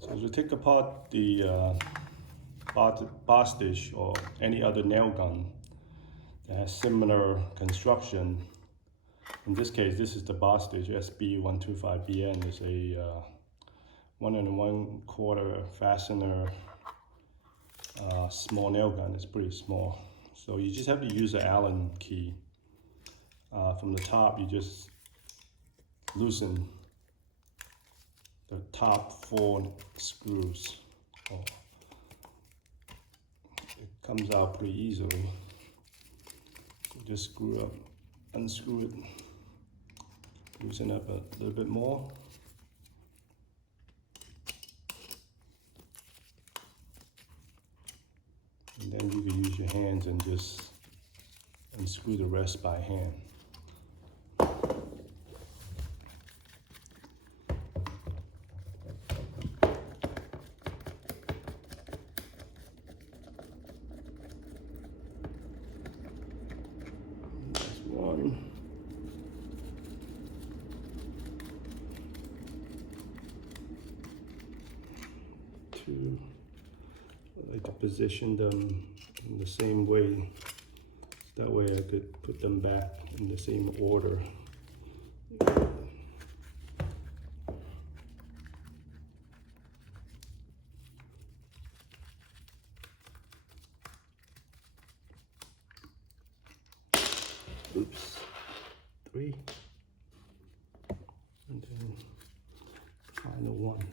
So to take apart the Bostitch or any other nail gun that has similar construction, in this case, this is the Bostitch SB-125BN. It's a 1 1/4 fastener small nail gun. It's pretty small. So you just have to use an Allen key. From the top, you just loosen the top 4 screws. Oh, it comes out pretty easily. You just unscrew it, loosen up a little bit more. And then you can use your hands and just unscrew the rest by hand. That's one. Two. I like to position them in the same way. That way I could put them back in the same order. Oops, 3. And then final one.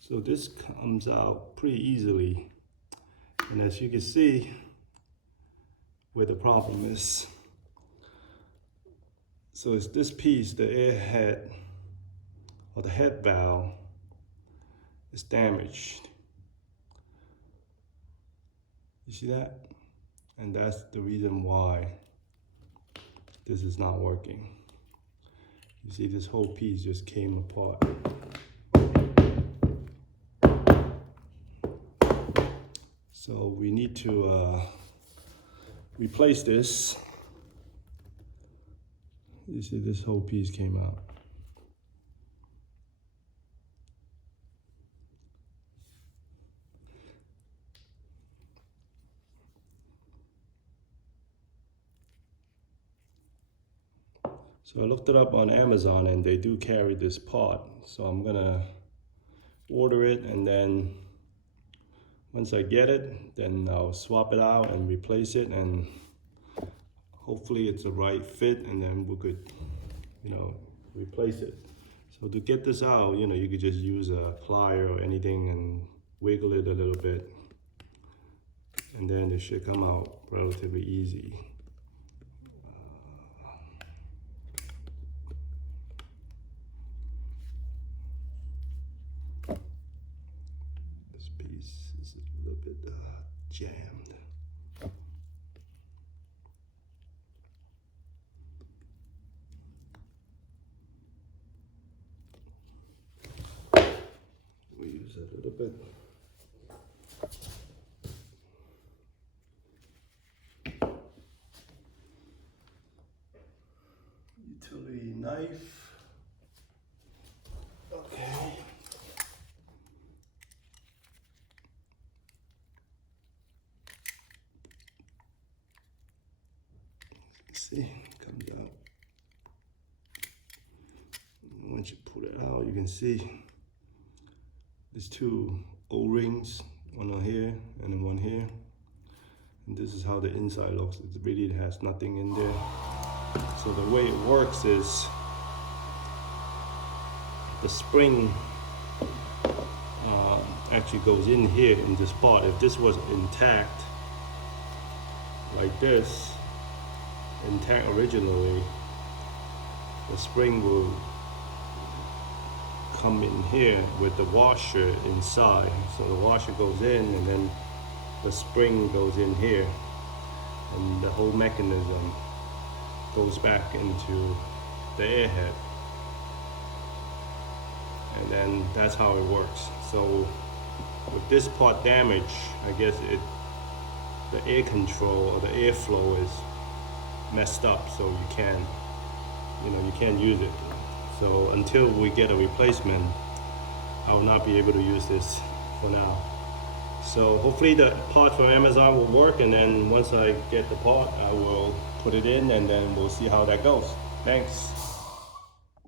So this comes out pretty easily, and as you can see where the problem is. So it's this piece, the air head or the head valve is damaged. You see that? And that's the reason why this is not working. You see this whole piece just came apart. So we need to replace this. You see this whole piece came out. So I looked it up on Amazon and they do carry this part. So I'm gonna order it, and then once I get it, then I'll swap it out and replace it, and hopefully it's the right fit, and then we could, replace it. So to get this out, you could just use a plier or anything and wiggle it a little bit, and then it should come out relatively easy. This piece is a little bit jammed. We use a little bit. Utility knife. Okay. See, it comes out. Once you pull it out, you can see there's 2 O-rings, one on here and then one here. And this is how the inside looks. It really has nothing in there. So the way it works is the spring actually goes in here in this part. If this was intact, like this, intact originally, the spring will come in here with the washer inside. So the washer goes in, and then the spring goes in here, and the whole mechanism goes back into the airhead. and then that's how it works. So with this part damaged, I guess the air control or the airflow is messed up, so you can't use it. So until we get a replacement, I will not be able to use this for now. So hopefully the part from Amazon will work, and then once I get the part, I will put it in, and then we'll see how that goes. Thanks.